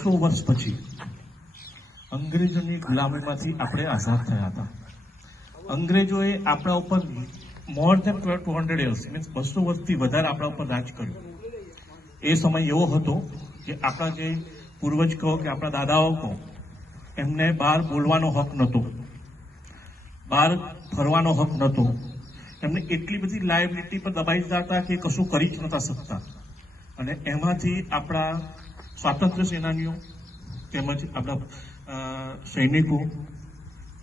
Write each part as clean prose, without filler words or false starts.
250 વર્ષ પછી અંગ્રેજોની ગુલામીમાંથી આપણે આઝાદ થયા હતા. અંગ્રેજોએ આપણા ઉપર મોર દેન 200 યર્સ મીન્સ 200 વર્ષથી વધારે આપણા ઉપર રાજ કર્યું. એ સમય એવો હતો કે આપણા જે પૂર્વજ કહો કે આપણા દાદાઓ કહો, એમને બહાર બોલવાનો હક નહોતો, બહાર ફરવાનો હક નહોતો. એમને એટલી બધી લાયબિલિટી પર દબાઈ જતા હતા કે કશું કરી જ નહોતા શકતા. અને એમાંથી આપણા સ્વાતંત્ર્ય સેનાનીઓ તેમજ આપણા સૈનિકો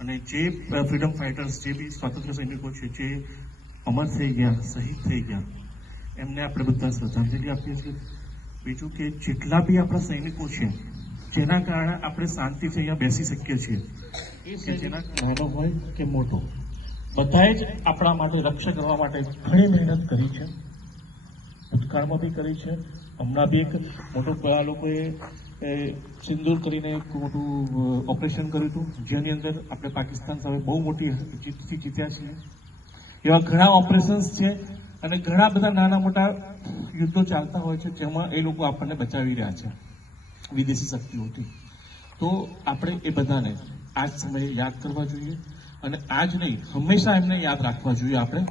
અને જે ફ્રીડમ ફાઇટર્સ, જે બી સ્વાતંત્ર્ય સૈનિકો છે, જે અમર થઈ ગયા, શહીદ થઈ ગયા, એમને આપણે બધા શ્રદ્ધાંજલિ આપીએ છીએ. બીજું કે જેટલા બી આપણા સૈનિકો છે, જેના કારણે આપણે શાંતિથી અહીંયા બેસી શકીએ છીએ, કે જેના નાનો હોય કે મોટો, બધાએ જ આપણા માટે રક્ષા કરવા માટે ઘણી મહેનત કરી છે. ભૂતકાળમાં બી કરી છે. હમણાં બી એક મોટું આ લોકોએ સિંદૂર કરીને એક મોટું ઓપરેશન કર્યું હતું, જેની અંદર આપણે પાકિસ્તાન સામે બહુ મોટી જીતથી જીત્યા છીએ. એવા ઘણા ઓપરેશન્સ છે અને ઘણા બધા નાના મોટા યુદ્ધો ચાલતા હોય છે, જેમાં એ લોકો આપણને બચાવી રહ્યા છે વિદેશી શક્તિઓથી. તો આપણે એ બધાને આ જ સમયે યાદ કરવા જોઈએ અને આજ નહીં, હંમેશા એમને યાદ રાખવા જોઈએ આપણે.